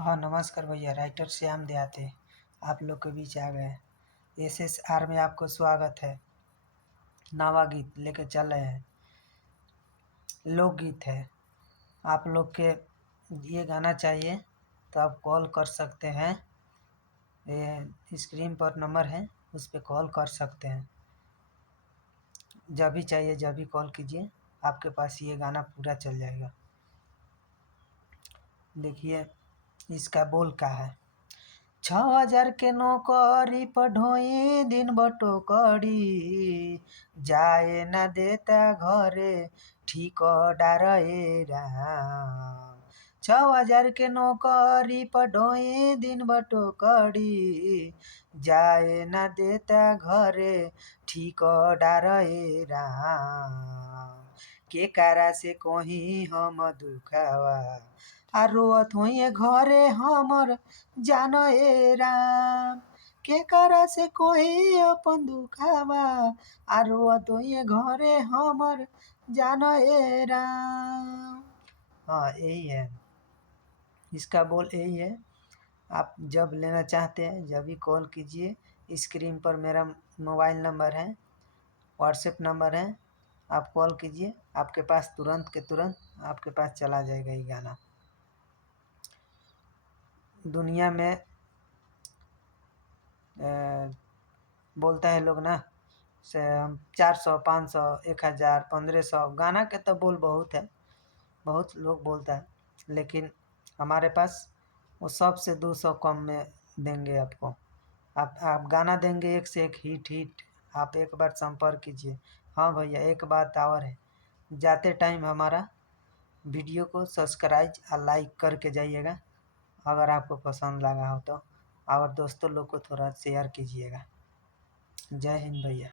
हाँ नमस्कार भैया, राइटर श्याम देहाती आप लोग के बीच आ गए। SSR में आपको स्वागत है। नवा गीत लेके चल रहे हैं, लोकगीत है। आप लोग के ये गाना चाहिए तो आप कॉल कर सकते हैं। ये स्क्रीन पर नंबर है, उस पर कॉल कर सकते हैं। जब भी चाहिए जब भी कॉल कीजिए, आपके पास ये गाना पूरा चल जाएगा। देखिए इसका बोल का है। 6,000 के नौकरी पर ढोई दिन बटोकरी, जाए न देता घरे ठिकदार राम। 6,000 के नौकरी पर ढोई दिन बटोकरी, जाए न देता घरे ठिकदार राम। के कारा से कहीं हम दुखावा, आ रोअत होइए घरे हमर जान राम। के करा से कोई अपन दुखावा, आ रोअत होइए घरे हमर जान राम। हाँ यही है, इसका बोल यही है। आप जब लेना चाहते हैं जब भी कॉल कीजिए। स्क्रीन पर मेरा मोबाइल नंबर है, व्हाट्सएप नंबर है। आप कॉल कीजिए, आपके पास तुरंत के तुरंत आपके पास चला जाएगा ये गाना। दुनिया में बोलता है लोग ना से 400 500 1000 1500 गाना के तो बोल बहुत है, बहुत लोग बोलता है, लेकिन हमारे पास वो सब से 200 कम में देंगे आपको। आप गाना देंगे एक से एक हिट। आप एक बार संपर्क कीजिए। हाँ भैया, एक बात और है, जाते टाइम हमारा वीडियो को सब्सक्राइब और लाइक करके जाइएगा। अगर आपको पसंद लगा हो तो और दोस्तों लोग को थोड़ा शेयर कीजिएगा। जय हिंद भैया।